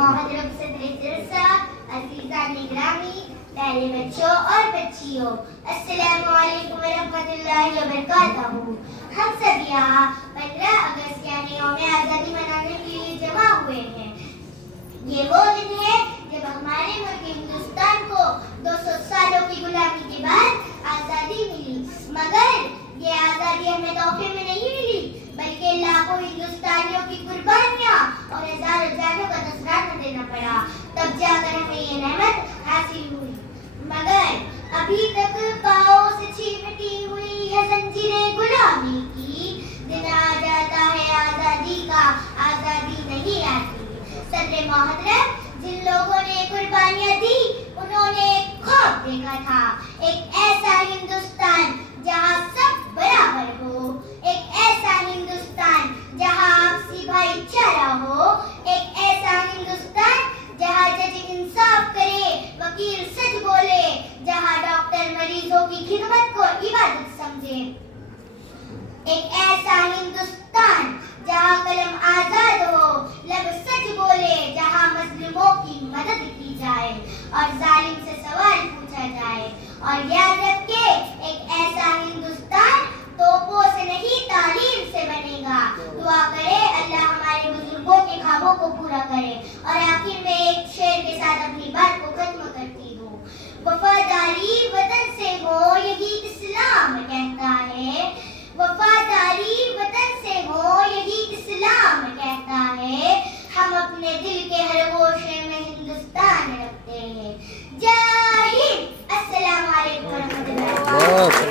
محترم صدر جلسہ، عزیزان گرامی، پیارے بچوں اور بچیوں، السلام علیکم ورحمۃ اللہ وبرکاتہ۔ ہم سب یہاں 15 اگست یعنی یوم آزادی منانے کے لیے جمع ہوئے ہیں۔ یہ وہ دن ہے جب ہمارے ملک ہندوستان کو 200 سالوں کی غلامی کے بعد آزادی ملی، مگر یہ آزادی ہمیں تحفے میں نہیں ملی بلکہ لاکھوں ہندوستانیوں کی قربانیاں اور ہزاروں جانوں کا نذرانہ دینا پڑا، تب جا کر ہمیں یہ نعمت حاصل ہوئی۔ مگر ابھی تک پاؤں سے چھینٹی ہوئی ہے زنجیریں غلامی کی، دن آ جاتا ہے آزادی کا، آزادی نہیں آتی۔ صدر محترم، جن لوگوں نے قربانیاں دی انہوں نے ایک خواب دیکھا تھا، ایک ایسا ہندوستان جہاں سب برابر ہو، ایک ایسا ہندوستان جہاں آپسی بھائی چارہ ہو، ایک ایسا ہندوستان جہاں جج انصاف کرے، وکیل سچ بولے، جہاں ڈاکٹر مریضوں کی خدمت کو عبادت سمجھے، ایک ایسا ہندوستان جہاں قلم آزاد ہو، لب سچ بولے، جہاں مظلوموں کی مدد کی جائے اور ظالم سے سوال پوچھا جائے۔ اور یاد رکھے، ایک ایسا ہندوستان توپوں سے نہیں تعلیم سے بنے گا۔ دعا کرے اللہ ہمارے بزرگوں کے خوابوں کو پورا کرے۔ اور آخر میں ایک شعر کے ساتھ اپنی بات کو ختم کرتی ہوں۔ وفاداری وطن سے ہو یہی اسلام کہتا ہے، وفاداری وطن سے ہو یہی اسلام کہتا ہے، ہم اپنے دل کے ہر گوشے میں ہندوستان رکھتے ہیں۔ جے ہند، السلام علیکم ورحمۃ اللہ۔